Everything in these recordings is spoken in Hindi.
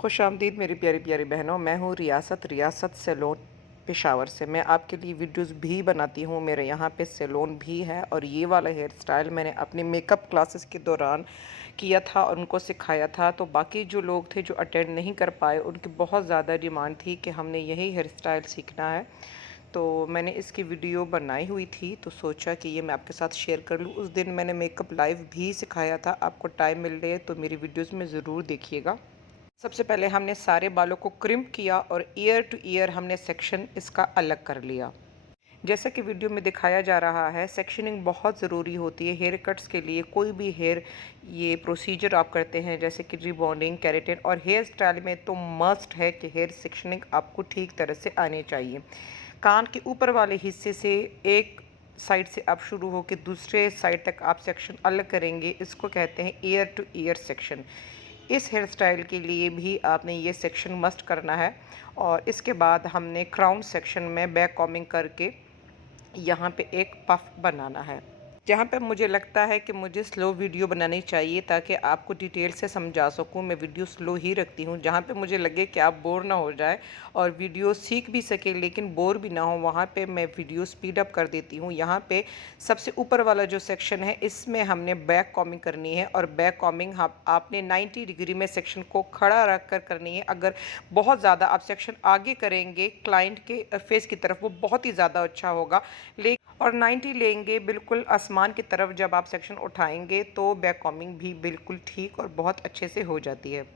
खुश आमदीद मेरी प्यारी प्यारी बहनों। मैं हूँ रियासत सैलून पेशावर से। मैं आपके लिए वीडियोस भी बनाती हूँ। मेरे यहाँ पे सैलून भी है और ये वाला हेयर स्टाइल मैंने अपनी मेकअप क्लासेस के दौरान किया था और उनको सिखाया था। तो बाकी जो लोग थे जो अटेंड नहीं कर पाए, उनकी बहुत ज़्यादा डिमांड थी कि हमने यही हेयर स्टाइल सीखना है। तो मैंने इसकी वीडियो बनाई हुई थी, तो सोचा कि ये मैं आपके साथ शेयर कर लूँ। उस दिन मैंने मेकअप लाइव भी सिखाया था। आपको टाइम मिल रहे तो मेरी वीडियोज़ में ज़रूर देखिएगा। सबसे पहले हमने सारे बालों को क्रिम्प किया और ईयर टू ईयर हमने सेक्शन इसका अलग कर लिया। जैसा कि वीडियो में दिखाया जा रहा है, सेक्शनिंग बहुत ज़रूरी होती है हेयर कट्स के लिए। कोई भी हेयर ये प्रोसीजर आप करते हैं जैसे कि रिबॉन्डिंग, केराटिन और हेयर स्टाइल में, तो मस्ट है कि हेयर सेक्शनिंग आपको ठीक तरह से आनी चाहिए। कान के ऊपर वाले हिस्से से एक साइड से आप शुरू होकर दूसरे साइड तक आप सेक्शन अलग करेंगे। इसको कहते हैं ईयर टू ईयर सेक्शन। इस हेयर स्टाइल के लिए भी आपने ये सेक्शन मस्ट करना है। और इसके बाद हमने क्राउन सेक्शन में बैक कॉमिंग करके यहाँ पे एक पफ बनाना है। जहाँ पे मुझे लगता है कि मुझे स्लो वीडियो बनानी चाहिए ताकि आपको डिटेल से समझा सकूँ, मैं वीडियो स्लो ही रखती हूँ। जहाँ पे मुझे लगे कि आप बोर ना हो जाए और वीडियो सीख भी सके लेकिन बोर भी ना हो, वहाँ पे मैं वीडियो स्पीड अप कर देती हूँ। यहाँ पे सबसे ऊपर वाला जो सेक्शन है, इसमें हमने बैक कॉमिंग करनी है और बैक कॉमिंग आपने 90 डिग्री में सेक्शन को खड़ा रख कर करनी है। अगर बहुत ज़्यादा आप सेक्शन आगे करेंगे क्लाइंट के फेस की तरफ, वो बहुत ही ज़्यादा अच्छा होगा। लेकिन और 90 लेंगे बिल्कुल आसमान की तरफ जब आप सेक्शन उठाएंगे तो बैक कॉमिंग भी बिल्कुल ठीक और बहुत अच्छे से हो जाती है।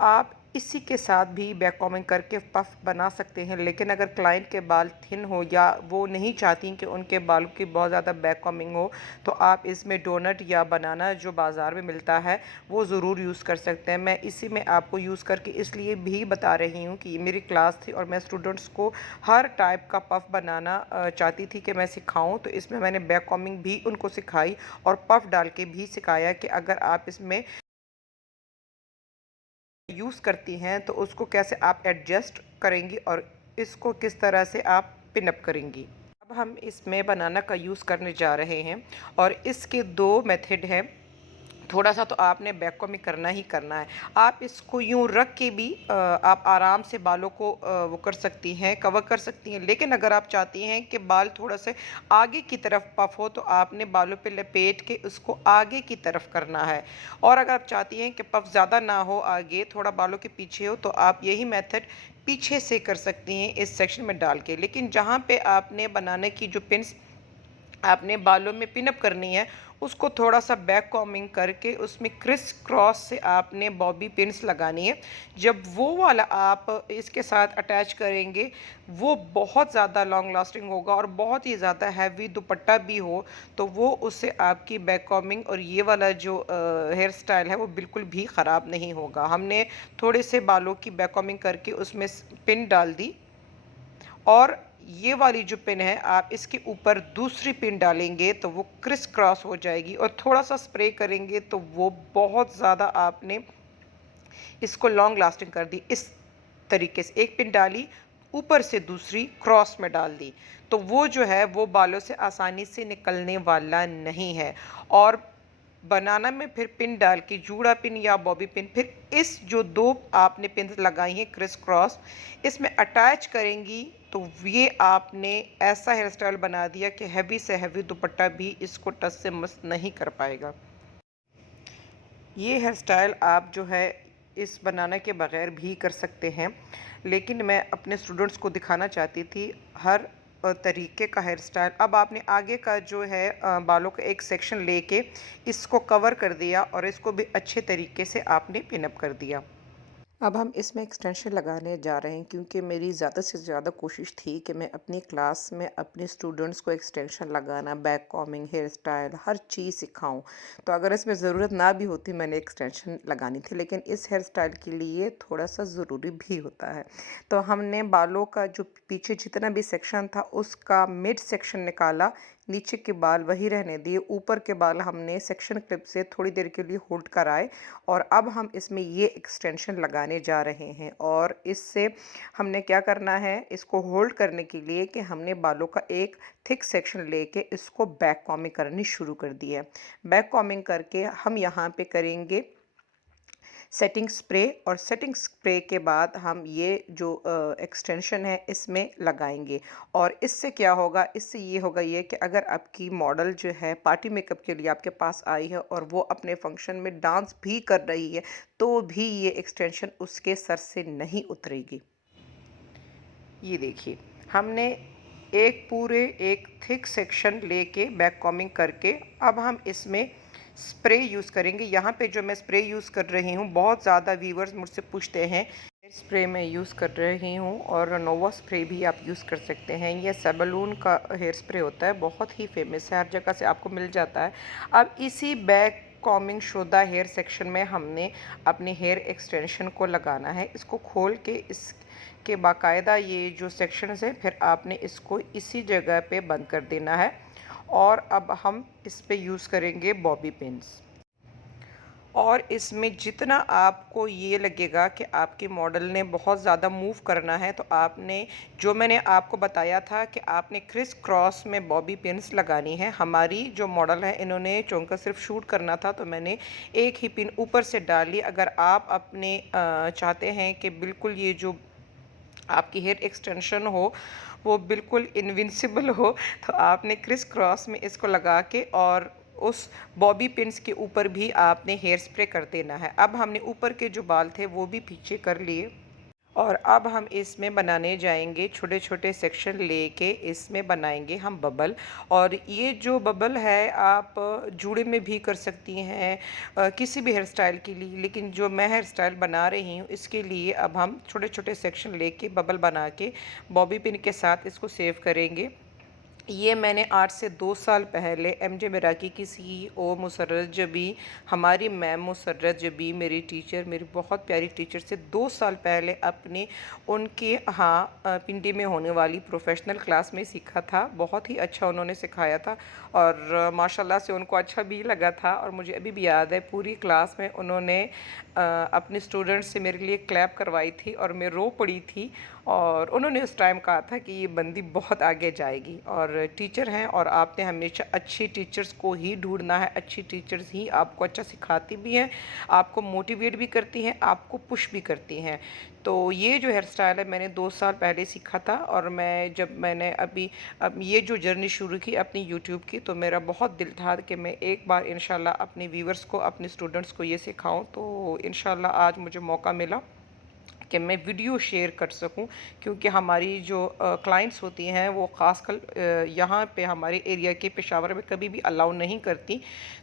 आप इसी के साथ भी बैक कॉमिंग करके पफ बना सकते हैं, लेकिन अगर क्लाइंट के बाल थिन हो या वो नहीं चाहती कि उनके बालों की बहुत ज़्यादा बैक कॉमिंग हो, तो आप इसमें डोनट या बनाना जो बाज़ार में मिलता है वो ज़रूर यूज़ कर सकते हैं। मैं इसी में आपको यूज़ करके इसलिए भी बता रही हूँ कि ये मेरी क्लास थी और मैं स्टूडेंट्स को हर टाइप का पफ बनाना चाहती थी कि मैं सिखाऊँ। तो इसमें मैंने बैक कॉमिंग भी उनको सिखाई और पफ डाल के भी सिखाया कि अगर आप इसमें यूज़ करती हैं तो उसको कैसे आप एडजस्ट करेंगी और इसको किस तरह से आप पिन अप करेंगी। अब हम इसमें बनाना का यूज़ करने जा रहे हैं और इसके दो मेथड हैं। थोड़ा सा तो आपने बैक कॉमिंग करना ही करना है। आप इसको यूं रख के भी आप आराम से बालों को वो कर सकती हैं, कवर कर सकती हैं। लेकिन अगर आप चाहती हैं कि बाल थोड़ा से आगे की तरफ पफ हो, तो आपने बालों पे लपेट के उसको आगे की तरफ करना है। और अगर आप चाहती हैं कि पफ ज़्यादा ना हो, आगे थोड़ा बालों के पीछे हो, तो आप यही मेथड पीछे से कर सकती हैं इस सेक्शन में डाल के। लेकिन जहाँ पे आपने बनाने की जो पिन्स आपने बालों में पिन अप करनी है, उसको थोड़ा सा बैक कॉमिंग करके उसमें क्रिस क्रॉस से आपने बॉबी पिन्स लगानी है। जब वो वाला आप इसके साथ अटैच करेंगे, वो बहुत ज़्यादा लॉन्ग लास्टिंग होगा और बहुत ही ज़्यादा हैवी दुपट्टा भी हो, तो वो उससे आपकी बैक कॉमिंग और ये वाला जो हेयर स्टाइल है वो बिल्कुल भी ख़राब नहीं होगा। हमने थोड़े से बालों की बैक कॉमिंग करके उसमें पिन डाल दी और ये वाली जो पिन है आप इसके ऊपर दूसरी पिन डालेंगे तो वो क्रिस क्रॉस हो जाएगी और थोड़ा सा स्प्रे करेंगे तो वो बहुत ज़्यादा आपने इसको लॉन्ग लास्टिंग कर दी। इस तरीके से एक पिन डाली, ऊपर से दूसरी क्रॉस में डाल दी, तो वो जो है वो बालों से आसानी से निकलने वाला नहीं है। और बनाना में फिर पिन डाल के जूड़ा पिन या बॉबी पिन, फिर इस जो दो आपने पिन लगाई हैं क्रिस क्रॉस, इसमें अटैच करेंगी, तो ये आपने ऐसा हेयर स्टाइल बना दिया कि हैवी से हैवी दुपट्टा भी इसको टच से मस नहीं कर पाएगा। ये हेयर स्टाइल आप जो है इस बनाने के बगैर भी कर सकते हैं, लेकिन मैं अपने स्टूडेंट्स को दिखाना चाहती थी हर तरीके का हेयर स्टाइल। अब आपने आगे का जो है बालों का एक सेक्शन लेके इसको कवर कर दिया और इसको भी अच्छे तरीके से आपने पिन अप कर दिया। अब हम इसमें एक्सटेंशन लगाने जा रहे हैं, क्योंकि मेरी ज़्यादा से ज़्यादा कोशिश थी कि मैं अपनी क्लास में अपने स्टूडेंट्स को एक्सटेंशन लगाना, बैक कॉमिंग, हेयर स्टाइल, हर चीज़ सिखाऊं। तो अगर इसमें ज़रूरत ना भी होती मैंने एक्सटेंशन लगानी थी, लेकिन इस हेयर स्टाइल के लिए थोड़ा सा ज़रूरी भी होता है। तो हमने बालों का जो पीछे जितना भी सेक्शन था उसका मिड सेक्शन निकाला, नीचे के बाल वही रहने दिए, ऊपर के बाल हमने सेक्शन क्लिप से थोड़ी देर के लिए होल्ड कराए और अब हम इसमें ये एक्सटेंशन लगाने जा रहे हैं। और इससे हमने क्या करना है, इसको होल्ड करने के लिए कि हमने बालों का एक थिक सेक्शन लेके इसको बैक कॉमिंग करनी शुरू कर दी है। बैक कॉमिंग करके हम यहाँ पे करेंगे सेटिंग स्प्रे, और सेटिंग स्प्रे के बाद हम ये जो एक्सटेंशन है इसमें लगाएंगे। और इससे क्या होगा, इससे ये होगा ये कि अगर आपकी मॉडल जो है पार्टी मेकअप के लिए आपके पास आई है और वो अपने फंक्शन में डांस भी कर रही है, तो भी ये एक्सटेंशन उसके सर से नहीं उतरेगी। ये देखिए, हमने एक थिक सेक्शन लेके बैक कॉमिंग करके अब हम इसमें स्प्रे यूज़ करेंगे। यहाँ पे जो मैं स्प्रे यूज़ कर रही हूँ, बहुत ज़्यादा व्यूवर्स मुझसे पूछते हैं, स्प्रे मैं यूज़ कर रही हूँ और नोवा स्प्रे भी आप यूज़ कर सकते हैं। ये सेबलून का हेयर स्प्रे होता है, बहुत ही फेमस है, हर जगह से आपको मिल जाता है। अब इसी बैक कॉमिंग शुदा हेयर सेक्शन में हमने अपने हेयर एक्सटेंशन को लगाना है। इसको खोल के इसके बाकायदा ये जो सेक्शंस है, फिर आपने इसको इसी जगह पे बंद कर देना है। और अब हम इस पे यूज़ करेंगे बॉबी पिन्स। और इसमें जितना आपको ये लगेगा कि आपके मॉडल ने बहुत ज़्यादा मूव करना है, तो आपने, जो मैंने आपको बताया था कि आपने क्रिस क्रॉस में बॉबी पिन्स लगानी है। हमारी जो मॉडल है, इन्होंने चौंका सिर्फ शूट करना था, तो मैंने एक ही पिन ऊपर से डाली। अगर आप अपने चाहते हैं कि बिल्कुल ये जो आपकी हेयर एक्सटेंशन हो वो बिल्कुल इनविंसिबल हो, तो आपने क्रिस क्रॉस में इसको लगा के और उस बॉबी पिन्स के ऊपर भी आपने हेयर स्प्रे कर देना है। अब हमने ऊपर के जो बाल थे वो भी पीछे कर लिए, और अब हम इसमें बनाने जाएंगे, छोटे छोटे सेक्शन लेके इसमें बनाएंगे हम बबल। और ये जो बबल है आप जूड़े में भी कर सकती हैं, किसी भी हेयर स्टाइल के लिए, लेकिन जो मैं हेयर स्टाइल बना रही हूँ इसके लिए अब हम छोटे छोटे सेक्शन लेके बबल बना के बॉबी पिन के साथ इसको सेव करेंगे। ये मैंने आज से 2 साल पहले एमजे मिराकी की सीईओ मुसर्रत जबी, हमारी मैम मुसर्रत जबी, मेरी टीचर, मेरी बहुत प्यारी टीचर से 2 साल पहले अपने उनके यहाँ पिंडी में होने वाली प्रोफेशनल क्लास में सीखा था। बहुत ही अच्छा उन्होंने सिखाया था और माशाल्लाह से उनको अच्छा भी लगा था। और मुझे अभी भी याद है, पूरी क्लास में उन्होंने अपने स्टूडेंट्स से मेरे लिए क्लैप करवाई थी और मैं रो पड़ी थी। और उन्होंने उस टाइम कहा था कि ये बंदी बहुत आगे जाएगी। और टीचर हैं और आपने हमेशा अच्छी टीचर्स को ही ढूंढना है। अच्छी टीचर्स ही आपको अच्छा सिखाती भी हैं, आपको मोटिवेट भी करती हैं, आपको पुश भी करती हैं। तो ये जो हेयर स्टाइल है मैंने 2 साल पहले सीखा था। और मैंने अब ये जो जर्नी शुरू की अपनी यूट्यूब की, तो मेरा बहुत दिल था कि मैं एक बार इंशाल्लाह अपने व्यूवर्स को, अपने स्टूडेंट्स को ये सिखाऊं। तो इंशाल्लाह आज मुझे मौका मिला कि मैं वीडियो शेयर कर सकूं, क्योंकि हमारी जो क्लाइंट्स होती हैं वो ख़ासकर यहाँ पे हमारे एरिया के पेशावर में कभी भी अलाउ नहीं करती।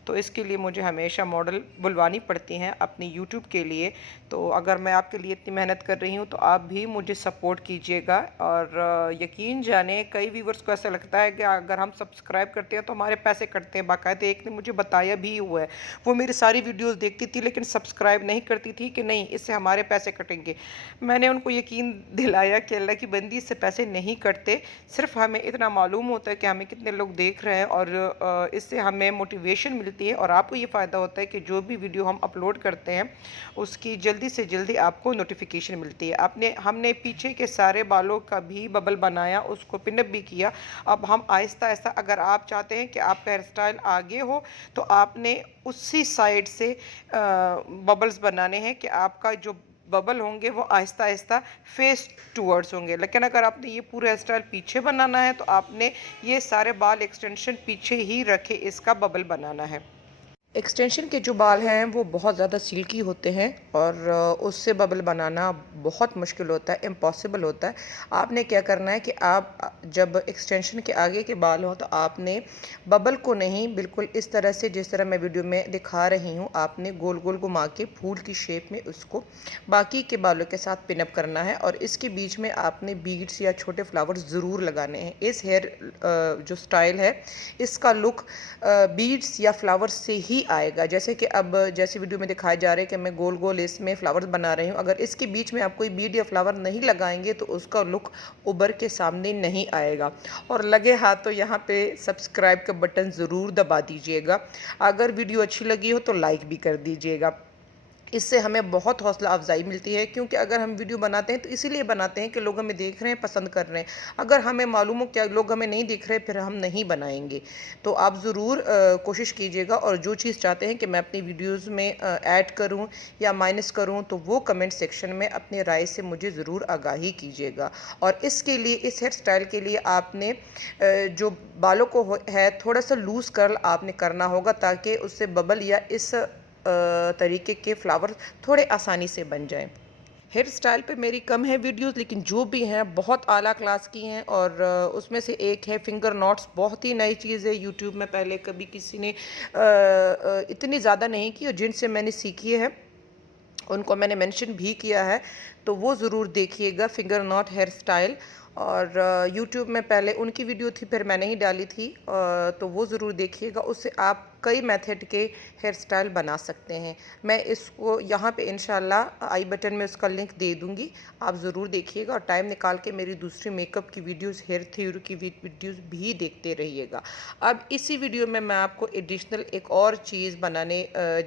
तो इसके लिए मुझे हमेशा मॉडल बुलवानी पड़ती हैं अपनी यूट्यूब के लिए। तो अगर मैं आपके लिए इतनी मेहनत कर रही हूँ तो आप भी मुझे सपोर्ट कीजिएगा। और यकीन जाने, कई व्यूवर्स को ऐसा लगता है कि अगर हम सब्सक्राइब करते हैं तो हमारे पैसे कटते हैं। बाकायदा एक ने मुझे बताया भी हुआ है, वो मेरी सारी वीडियोज़ देखती थी लेकिन सब्सक्राइब नहीं करती थी कि नहीं इससे हमारे पैसे कटेंगे। मैंने उनको यकीन दिलाया कि अल्लाह की बंदी इससे पैसे नहीं कटते, सिर्फ हमें इतना मालूम होता है कि हमें कितने लोग देख रहे हैं और इससे हमें मोटिवेशन मिलती है। और आपको ये फ़ायदा होता है कि जो भी वीडियो हम अपलोड करते हैं उसकी जल्दी से जल्दी आपको नोटिफिकेशन मिलती है। हमने पीछे के सारे बालों का भी बबल बनाया, उसको पिनअप भी किया। अब हम आहिस्ता आहिस्ता, अगर आप चाहते हैं कि आपका हेयर स्टाइल आगे हो तो आपने उसी साइड से बबल्स बनाने हैं कि आपका जो बबल होंगे वो आहिस्ता आहिस्ता फेस टूवर्ड्स होंगे। लेकिन अगर आपने ये पूरा हेयर स्टाइल पीछे बनाना है तो आपने ये सारे बाल एक्सटेंशन पीछे ही रखे इसका बबल बनाना है। एक्सटेंशन के जो बाल हैं वो बहुत ज़्यादा सिल्की होते हैं और उससे बबल बनाना बहुत मुश्किल होता है, इम्पॉसिबल होता है। आपने क्या करना है कि आप जब एक्सटेंशन के आगे के बाल हों तो आपने बबल को नहीं, बिल्कुल इस तरह से जिस तरह मैं वीडियो में दिखा रही हूँ, आपने गोल गोल घुमा के फूल की शेप में उसको बाकी के बालों के साथ पिनअप करना है। और इसके बीच में आपने बीड्स या छोटे फ्लावर्स ज़रूर लगाने हैं। इस हेयर जो स्टाइल है इसका लुक बीड्स या फ्लावर्स से ही आएगा। जैसे कि अब जैसे वीडियो में दिखाया जा रहा है कि मैं गोल गोल इसमें फ्लावर्स बना रही हूँ, अगर इसके बीच में आप कोई बीड या फ्लावर नहीं लगाएंगे तो उसका लुक उभर के सामने नहीं आएगा। और लगे हाथ तो यहाँ पे सब्सक्राइब का बटन ज़रूर दबा दीजिएगा। अगर वीडियो अच्छी लगी हो तो लाइक भी कर दीजिएगा। इससे हमें बहुत हौसला अफ़ज़ाई मिलती है, क्योंकि अगर हम वीडियो बनाते हैं तो इसीलिए बनाते हैं कि लोग हमें देख रहे हैं, पसंद कर रहे हैं। अगर हमें मालूम हो कि लोग हमें नहीं देख रहे, फिर हम नहीं बनाएंगे। तो आप ज़रूर कोशिश कीजिएगा, और जो चीज़ चाहते हैं कि मैं अपनी वीडियोज़ में ऐड करूँ या माइनस करूँ, तो वो कमेंट सेक्शन में अपनी राय से मुझे ज़रूर आगाही कीजिएगा। और इसके लिए, इस हेयर स्टाइल के लिए आपने जो बालों को है थोड़ा सा लूज़ कर्ल आपने करना होगा, ताकि उससे बबल या इस तरीके के फ्लावर थोड़े आसानी से बन जाएं। हेयर स्टाइल पे मेरी कम है वीडियोस, लेकिन जो भी हैं बहुत आला क्लास की हैं। और उसमें से एक है फिंगर नॉट्स, बहुत ही नई चीज़ है। यूट्यूब में पहले कभी किसी ने इतनी ज़्यादा नहीं की, और जिनसे मैंने सीखी है उनको मैंने मेंशन भी किया है, तो वो ज़रूर देखिएगा, फिंगर नॉट हेयर स्टाइल। और यूट्यूब में पहले उनकी वीडियो थी, फिर मैंने ही डाली थी, तो वो ज़रूर देखिएगा। उससे आप कई मेथड के हेयर स्टाइल बना सकते हैं। मैं इसको यहाँ पे इंशाल्लाह आई बटन में उसका लिंक दे दूँगी, आप ज़रूर देखिएगा। और टाइम निकाल के मेरी दूसरी मेकअप की वीडियोस, हेयर थ्योरी की वीडियोस भी देखते रहिएगा। अब इसी वीडियो में मैं आपको एडिशनल एक और चीज़ बनाने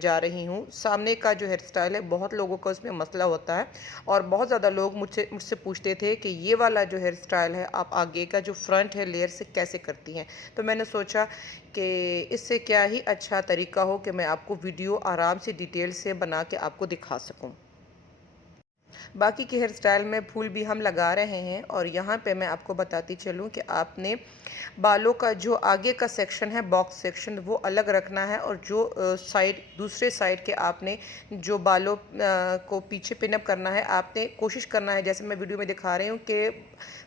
जा रही हूँ। सामने का जो हेयर स्टाइल है, बहुत लोगों का उसमें मसला होता है, और बहुत ज़्यादा लोग मुझसे पूछते थे कि ये वाला जो हेयर स्टाइल है आप आगे का जो फ्रंट है लेयर से कैसे करती हैं। तो मैंने सोचा कि इससे क्या ही अच्छा तरीका हो कि मैं आपको वीडियो आराम से डिटेल से बना के आपको दिखा सकूं। बाकी के हेयर स्टाइल में फूल भी हम लगा रहे हैं। और यहाँ पे मैं आपको बताती चलूँ कि आपने बालों का जो आगे का सेक्शन है, बॉक्स सेक्शन, वो अलग रखना है। और जो साइड, दूसरे साइड के आपने जो बालों को पीछे पिनअप करना है, आपने कोशिश करना है, जैसे मैं वीडियो में दिखा रही हूँ, कि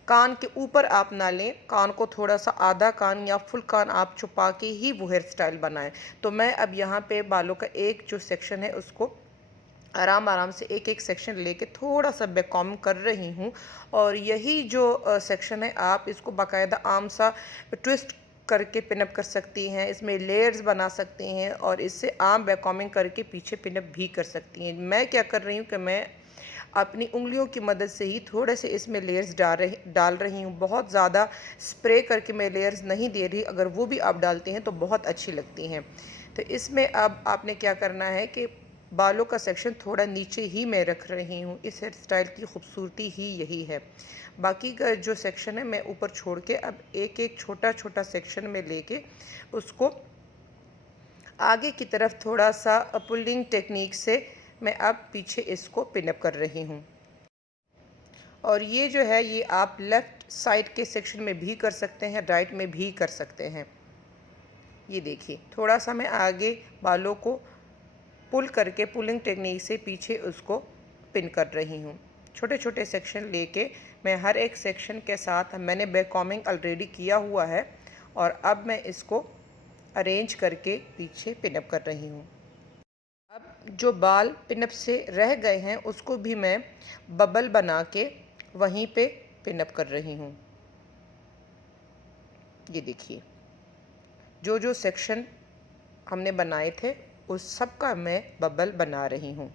कान के ऊपर आप ना लें, कान को थोड़ा सा आधा कान या फुल कान आप छुपा के ही वो हेयर स्टाइल बनाएं। तो मैं अब यहाँ पे बालों का एक जो सेक्शन है उसको आराम आराम से एक एक सेक्शन लेके थोड़ा सा बैक कॉम कर रही हूँ। और यही जो सेक्शन है, आप इसको बाकायदा आम सा ट्विस्ट करके पिनअप कर सकती हैं, इसमें लेयर्स बना सकती हैं, और इससे आम बैक कॉमिंग करके पीछे पिनअप भी कर सकती हैं। मैं क्या कर रही हूँ कि मैं अपनी उंगलियों की मदद से ही थोड़े से इसमें लेयर्स डाल रही हूँ। बहुत ज़्यादा स्प्रे करके मैं लेयर्स नहीं दे रही, अगर वो भी आप डालते हैं तो बहुत अच्छी लगती हैं। तो इसमें अब आपने क्या करना है कि बालों का सेक्शन थोड़ा नीचे ही मैं रख रही हूँ। इस हेयर स्टाइल की खूबसूरती ही यही है। बाकी का जो सेक्शन है मैं ऊपर छोड़ के अब एक एक छोटा छोटा सेक्शन में लेके उसको आगे की तरफ थोड़ा सा पुलिंग टेक्निक से मैं अब पीछे इसको पिनअप कर रही हूँ। और ये जो है, ये आप लेफ़्ट साइड के सेक्शन में भी कर सकते हैं, राइट में भी कर सकते हैं। ये देखिए, थोड़ा सा मैं आगे बालों को पुल करके पुलिंग टेक्निक से पीछे उसको पिन कर रही हूँ। छोटे छोटे सेक्शन लेके मैं हर एक सेक्शन के साथ, मैंने बैक कॉमिंग ऑलरेडी किया हुआ है, और अब मैं इसको अरेंज करके पीछे पिनअप कर रही हूँ। अब जो बाल पिनअप से रह गए हैं उसको भी मैं बबल बना के वहीं पे पिनअप कर रही हूँ। ये देखिए, जो जो सेक्शन हमने बनाए थे उस सब का मैं बबल बना रही हूँ।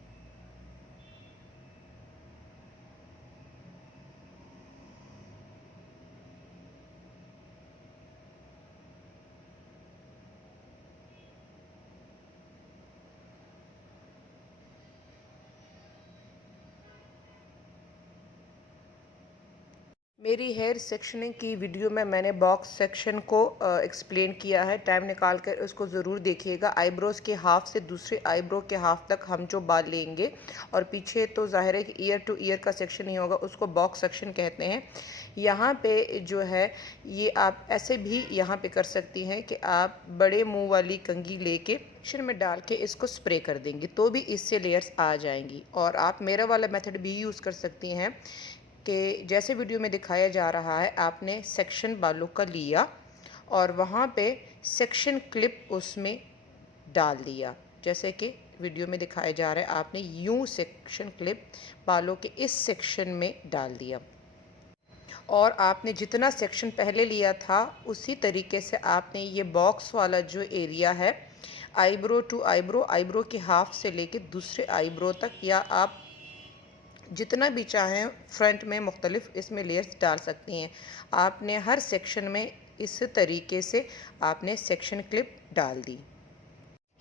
मेरी हेयर सेक्शनिंग की वीडियो में मैंने बॉक्स सेक्शन को एक्सप्लेन किया है, टाइम निकाल कर उसको ज़रूर देखिएगा। आईब्रोज़ के हाफ से दूसरे आईब्रो के हाफ तक हम जो बाल लेंगे, और पीछे तो ज़ाहिर है कि ईयर टू ईयर का सेक्शन ही होगा, उसको बॉक्स सेक्शन कहते हैं। यहाँ पे जो है, ये आप ऐसे भी यहाँ पे कर सकती हैं कि आप बड़े मुंह वाली कंघी लेके सेक्शन में डाल के इसको स्प्रे कर देंगी, तो भी इससे लेयर्स आ जाएंगी। और आप मेरा वाला मेथड भी यूज़ कर सकती हैं कि जैसे वीडियो में दिखाया जा रहा है, आपने सेक्शन बालों का लिया और वहाँ पे सेक्शन क्लिप उसमें डाल दिया, जैसे कि वीडियो में दिखाया जा रहा है। आपने यूं सेक्शन क्लिप बालों के इस सेक्शन में डाल दिया, और आपने जितना सेक्शन पहले लिया था उसी तरीके से आपने ये बॉक्स वाला जो एरिया है, आईब्रो टू आईब्रो, आईब्रो के हाफ से लेके दूसरे आईब्रो तक, या आप जितना भी चाहें फ्रंट में मुख्तलिफ इसमें लेयर्स डाल सकती हैं। आपने हर सेक्शन में इस तरीके से आपने सेक्शन क्लिप डाल दी।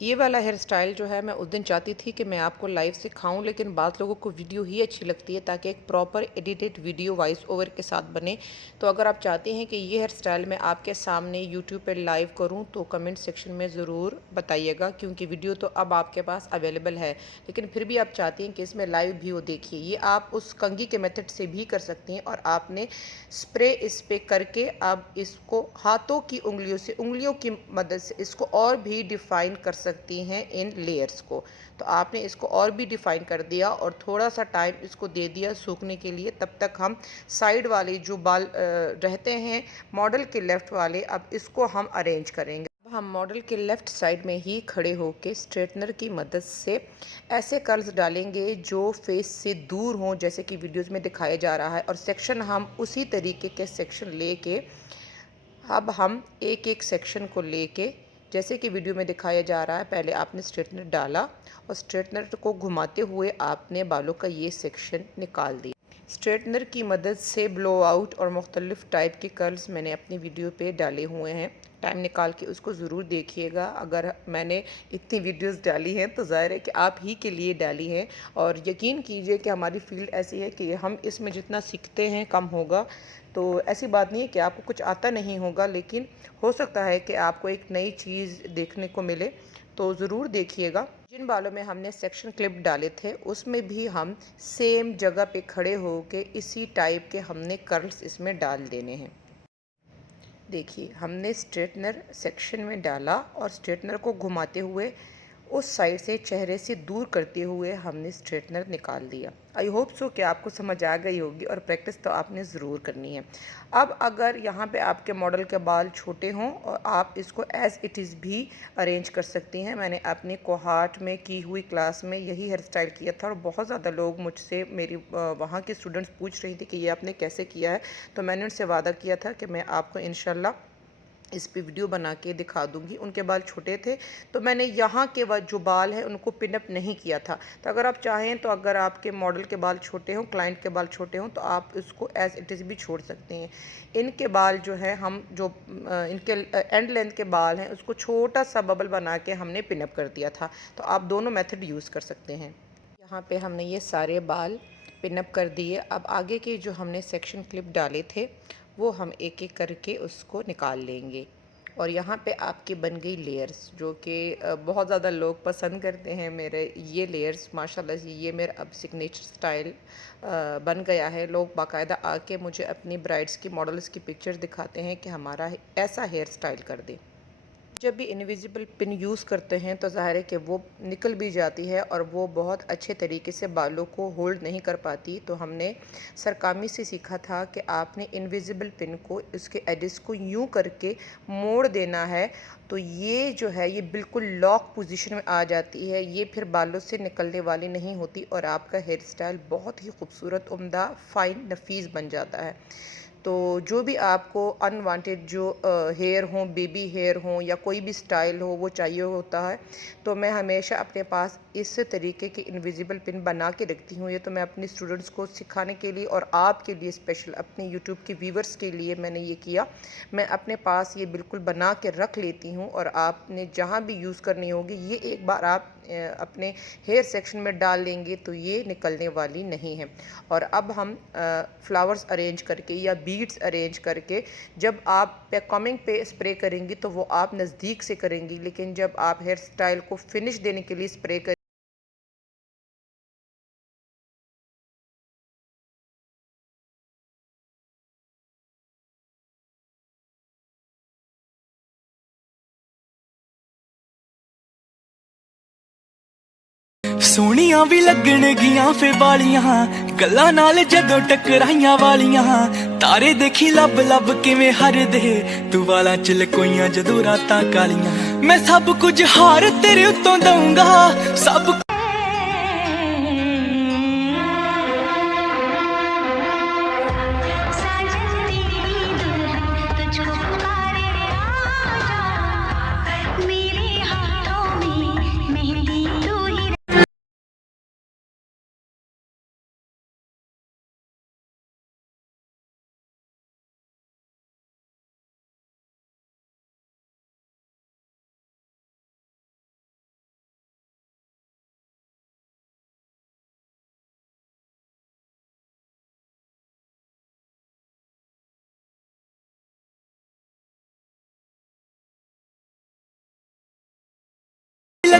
ये वाला हेयर स्टाइल जो है मैं उस दिन चाहती थी कि मैं आपको लाइव सिखाऊं, लेकिन बाद लोगों को वीडियो ही अच्छी लगती है ताकि एक proper edited video voice over के साथ बने। तो अगर आप चाहते हैं कि ये हेयर स्टाइल मैं आपके सामने यूट्यूब पर लाइव करूं तो कमेंट सेक्शन में ज़रूर बताइएगा, क्योंकि वीडियो तो अब आपके पास अवेलेबल है, लेकिन फिर भी आप चाहती हैं कि इसमें लाइव भी हो। देखिए, ये आप उस कंघी के मेथड से भी कर सकती हैं और आपने स्प्रे इस पे करके अब इसको हाथों की उंगलियों की मदद से इसको और भी डिफ़ाइन कर सकती हैं इन लेयर्स को। तो आपने इसको और भी डिफ़ाइन कर दिया और थोड़ा सा टाइम इसको दे दिया सूखने के लिए। तब तक हम साइड वाले जो बाल रहते हैं मॉडल के लेफ़्ट वाले, अब इसको हम अरेंज करेंगे। हम मॉडल के लेफ़्ट साइड में ही खड़े होकर स्ट्रेटनर की मदद से ऐसे कर्ल्स डालेंगे जो फेस से दूर हों, जैसे कि वीडियोस में दिखाया जा रहा है, और सेक्शन हम उसी तरीके के सेक्शन लेके अब हम एक एक सेक्शन को लेके जैसे कि वीडियो में दिखाया जा रहा है, पहले आपने स्ट्रेटनर डाला और स्ट्रेटनर को घुमाते हुए आपने बालों का ये सेक्शन निकाल दिया। स्ट्रेटनर की मदद से ब्लो आउट और मुख्तलिफ़ टाइप के कर्ल्स मैंने अपनी वीडियो पे डाले हुए हैं। टाइम निकाल के उसको ज़रूर देखिएगा। अगर मैंने इतनी वीडियोस डाली हैं तो ज़ाहिर है कि आप ही के लिए डाली हैं, और यकीन कीजिए कि हमारी फ़ील्ड ऐसी है कि हम इसमें जितना सीखते हैं कम होगा। तो ऐसी बात नहीं है कि आपको कुछ आता नहीं होगा, लेकिन हो सकता है कि आपको एक नई चीज़ देखने को मिले, तो ज़रूर देखिएगा। जिन बालों में हमने सेक्शन क्लिप डाले थे उसमें भी हम सेम जगह पे खड़े होके इसी टाइप के हमने कर्ल्स इसमें डाल देने हैं। देखिए, हमने स्ट्रेटनर सेक्शन में डाला और स्ट्रेटनर को घुमाते हुए उस साइड से चेहरे से दूर करते हुए हमने स्ट्रेटनर निकाल दिया। आई होप सो कि आपको समझ आ गई होगी, और प्रैक्टिस तो आपने ज़रूर करनी है। अब अगर यहाँ पे आपके मॉडल के बाल छोटे हों और आप इसको एज़ इट इज़ भी अरेंज कर सकती हैं। मैंने अपने कोहार्ट में की हुई क्लास में यही हेयर स्टाइल किया था और बहुत ज़्यादा लोग मुझसे, मेरी वहाँ के स्टूडेंट्स पूछ रही थी कि ये आपने कैसे किया है। तो मैंने उनसे वादा किया था कि मैं आपको इंशाल्लाह इस पे वीडियो बना के दिखा दूंगी। उनके बाल छोटे थे तो मैंने यहाँ के जो बाल हैं उनको पिनअप नहीं किया था। तो अगर आप चाहें तो अगर आपके मॉडल के बाल छोटे हों, क्लाइंट के बाल छोटे हों, तो आप इसको एज़ इट इज़ भी छोड़ सकते हैं। इनके बाल जो है हम जो इनके एंड लेंथ के बाल हैं उसको छोटा सा बबल बना के हमने पिनअप कर दिया था। तो आप दोनों मेथड यूज़ कर सकते हैं। यहाँ पे हमने ये सारे बाल पिनअप कर दिए। अब आगे के जो हमने सेक्शन क्लिप डाले थे वो हम एक एक करके उसको निकाल लेंगे। और यहाँ पे आपकी बन गई लेयर्स, जो कि बहुत ज़्यादा लोग पसंद करते हैं मेरे ये लेयर्स। माशाल्लाह से ये मेरा अब सिग्नेचर स्टाइल बन गया है। लोग बाकायदा आके मुझे अपनी ब्राइड्स की, मॉडल्स की पिक्चर दिखाते हैं कि हमारा ऐसा हेयर स्टाइल कर दे। जब भी इनविजिबल पिन यूज़ करते हैं तो ज़ाहिर है कि वो निकल भी जाती है और वो बहुत अच्छे तरीके से बालों को होल्ड नहीं कर पाती। तो हमने सरकामी से सीखा था कि आपने इनविजिबल पिन को, उसके एडिस को यूं करके मोड़ देना है, तो ये जो है ये बिल्कुल लॉक पोजीशन में आ जाती है। ये फिर बालों से निकलने वाली नहीं होती और आपका हेयर स्टाइल बहुत ही खूबसूरत, उम्दा, फ़ाइन, नफीस बन जाता है। तो जो भी आपको अनवांटेड जो हेयर हों, बेबी हेयर हों या कोई भी स्टाइल हो, वो चाहिए होता है, तो मैं हमेशा अपने पास इस तरीके की इनविजिबल पिन बना के रखती हूँ। ये तो मैं अपने स्टूडेंट्स को सिखाने के लिए और आपके लिए स्पेशल अपने यूट्यूब के व्यूवर्स के लिए मैंने ये किया। मैं अपने पास ये बिल्कुल बना के रख लेती हूँ और आपने जहाँ भी यूज़ करनी होगी ये एक बार आप अपने हेयर सेक्शन में डाल लेंगे तो ये निकलने वाली नहीं है। और अब हम फ्लावर्स अरेंज करके या बीड्स अरेंज करके, जब आप कमिंग पे स्प्रे करेंगी तो वो आप नज़दीक से करेंगी, लेकिन जब आप हेयर स्टाइल को फिनिश देने के लिए स्प्रे करें सोनिया भी लगणगियां फे वालियां गल्लां नाल जदों टकराइयां वालियां तारे देखी लब लब किवें हरदे तू वाला च लकोइयां जदों रातां कालियां मैं सब कुछ हार तेरे उत्तों दऊंगा सब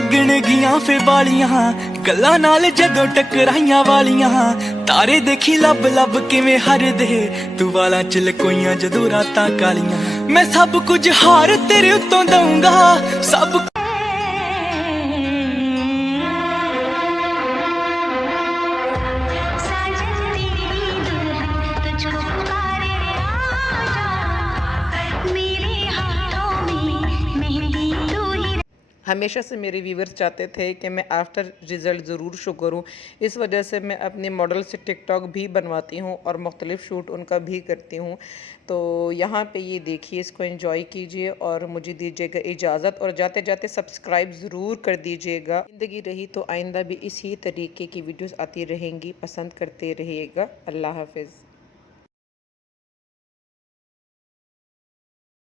ਲੱਗਣਗੀਆਂ ਫੇ ਵਾਲੀਆਂ ਗੱਲਾਂ ਨਾਲ ਜਦੋਂ ਟਕਰਾਈਆਂ ਵਾਲੀਆਂ ਤਾਰੇ ਦੇਖੀ ਲੱਭ ਲੱਭ ਕਿਵੇਂ ਹਰਦੇ ਤੂੰ ਵਾਲਾਂ ਚ ਲਕੋਈਆਂ ਜਦੋਂ ਰਾਤਾਂ ਕਾਲੀਆਂ ਮੈਂ ਸਭ ਕੁਝ ਹਾਰ ਤੇਰੇ ਉੱਤੋਂ ਦਊਂਗਾ ਸਭ हमेशा से मेरे व्यूवर्स चाहते थे कि मैं आफ्टर रिज़ल्ट ज़रूर शो करूँ। इस वजह से मैं अपने मॉडल से टिकटॉक भी बनवाती हूँ और मुख्तलिफ़ शूट उनका भी करती हूँ। तो यहाँ पे ये देखिए, इसको एंजॉय कीजिए और मुझे दीजिएगा इजाज़त, और जाते जाते सब्सक्राइब ज़रूर कर दीजिएगा। ज़िंदगी रही तो आइंदा भी इसी तरीके की वीडियोस आती रहेंगी, पसंद करते रहिएगा। अल्लाह हाफ़िज़।